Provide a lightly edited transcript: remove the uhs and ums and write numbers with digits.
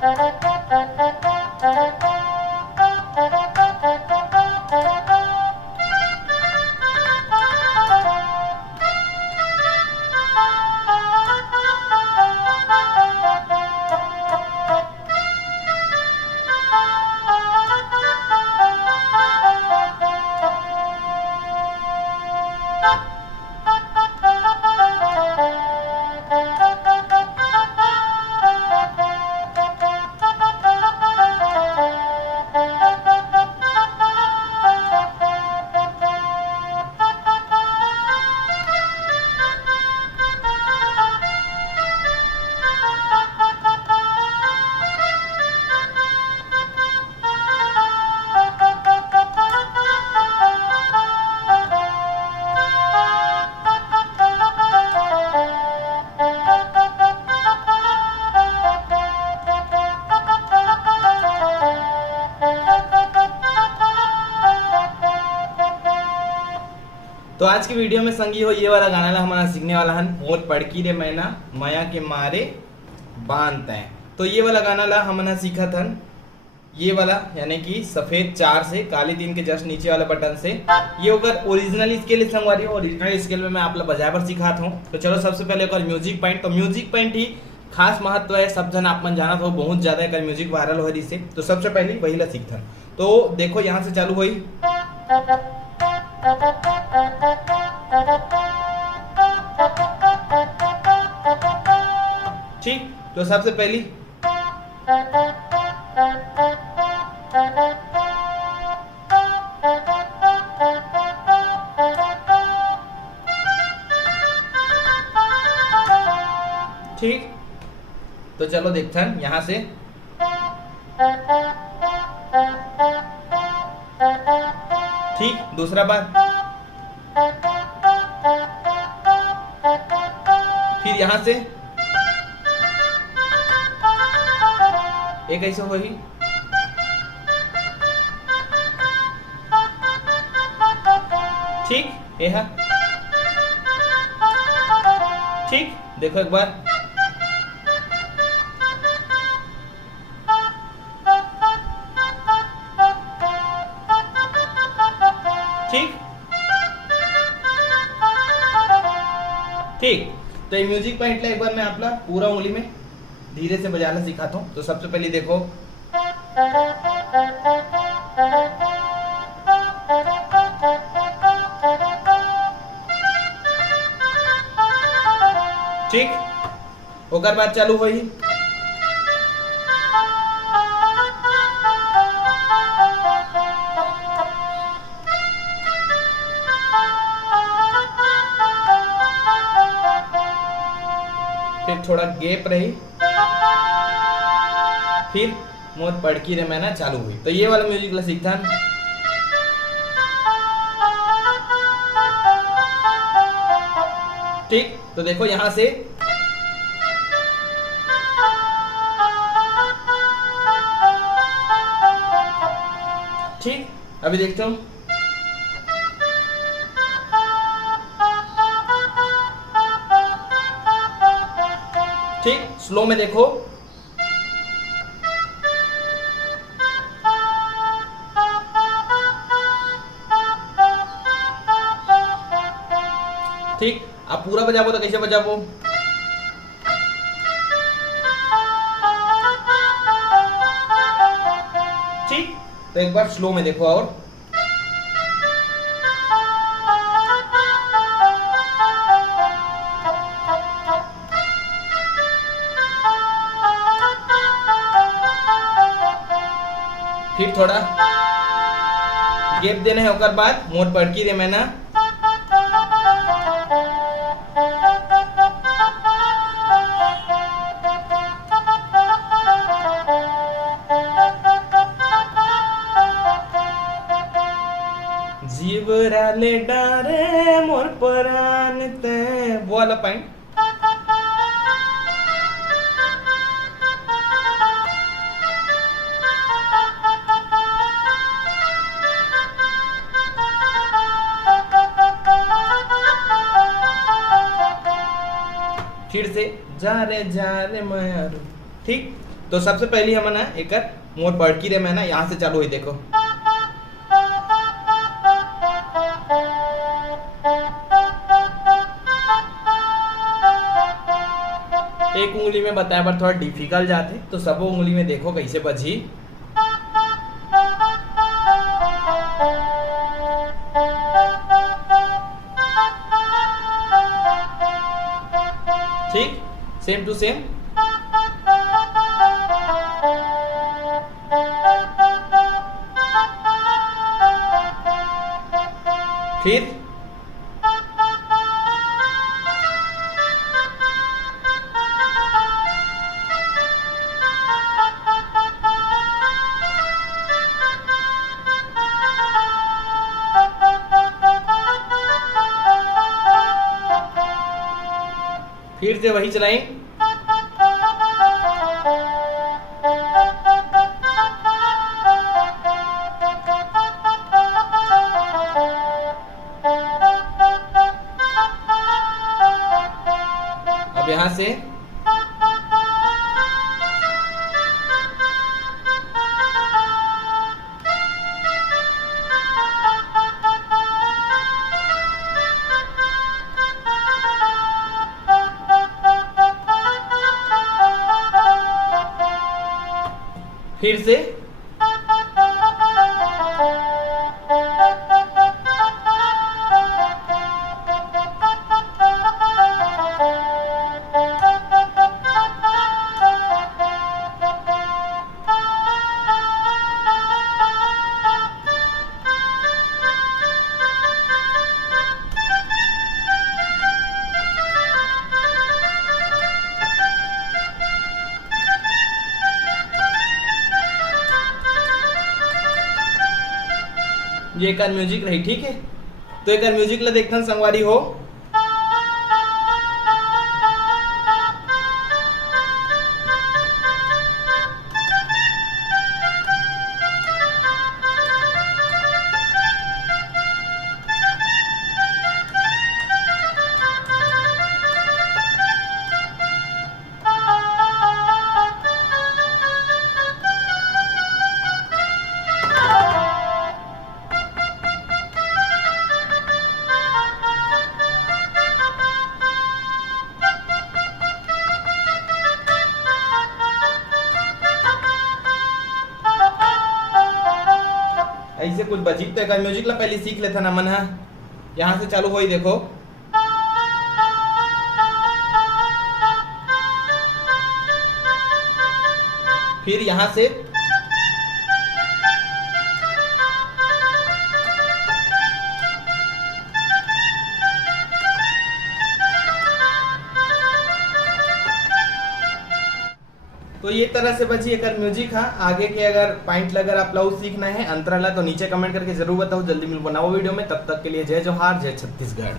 तो आज की वीडियो में संगी हो ये वाला गाना ला हमारा सीखने वाला है मोर पड़की रे मैना माया के मारे बांधते हैं। तो ये वाला गाना ला हमने सीखा था ये वाला यानी कि सफेद 4 से काली 3 के जस्ट नीचे वाला बटन से। ये अगर ओरिजिनल स्केल संगवारी ओरिजिनल स्केल में मैं आप लोग बजाय पर सिखाता हूँ। तो चलो सबसे पहले अगर म्यूजिक पॉइंट, तो म्यूजिक पॉइंट ही खास महत्व है, सब जन आप मन जाना हो बहुत ज्यादा है म्यूजिक वायरल हो से। तो सबसे पहले वही ला सीखता। तो देखो यहाँ से चालू हुई, ठीक। तो सबसे पहली ठीक। तो चलो देखते हैं यहां से ठीक। दूसरा बार फिर यहां से एक ऐसे हुई, ठीक। यह ठीक। देखो एक बार, ठीक ठीक। तो ये म्यूजिक पॉइंट एक बार मैं आप लोग पूरा उंगली में धीरे से बजाना सिखाता हूँ। तो सबसे पहले देखो, ठीक। ओकर बाद चालू हुई, फिर थोड़ा गैप रही, फिर मोर पड़की रे मैना चालू हुई। तो ये वाला म्यूजिक ला सीखता है। ठीक। तो देखो यहां से ठीक। अभी देखता हूं, ठीक। स्लो में देखो, ठीक। आप पूरा बजाबो तो कैसे बजाबो, ठीक। तो एक बार स्लो में देखो और फिर थोड़ा गैप देना है। ओकर बाद मोर पड़की रे मैना, जीवरा ले डारे मोर परान ते, वो वाला पॉइंट। फिर से जा रे मारू, ठीक। तो सबसे पहली हम ना एक मोट पढ़की रे मैं ना यहाँ से चालू हुई देखो। एक उंगली में बताया पर थोड़ा डिफिकल्ट जाते, तो सब उंगली में देखो कैसे बजी। ठीक, सेम टू सेम। फिर से वही चलाएं। अब यहां से फिर से ये एक म्यूजिक रही। ठीक है, तो एक म्यूजिक ला देखना संगवारी हो। ऐसे कुछ बजी तो एक म्यूजिक ला पहले सीख लेता ना मन है। यहाँ से चालू हो ही देखो। फिर यहाँ से तो ये तरह से बची एक म्यूजिक। हाँ, आगे के अगर पॉइंट अगर आप लोग सीखना है अंतराला तो नीचे कमेंट करके जरूर बताओ। जल्दी मिलूंगा नवा वीडियो में, तब तक के लिए जय जोहार, जय छत्तीसगढ़।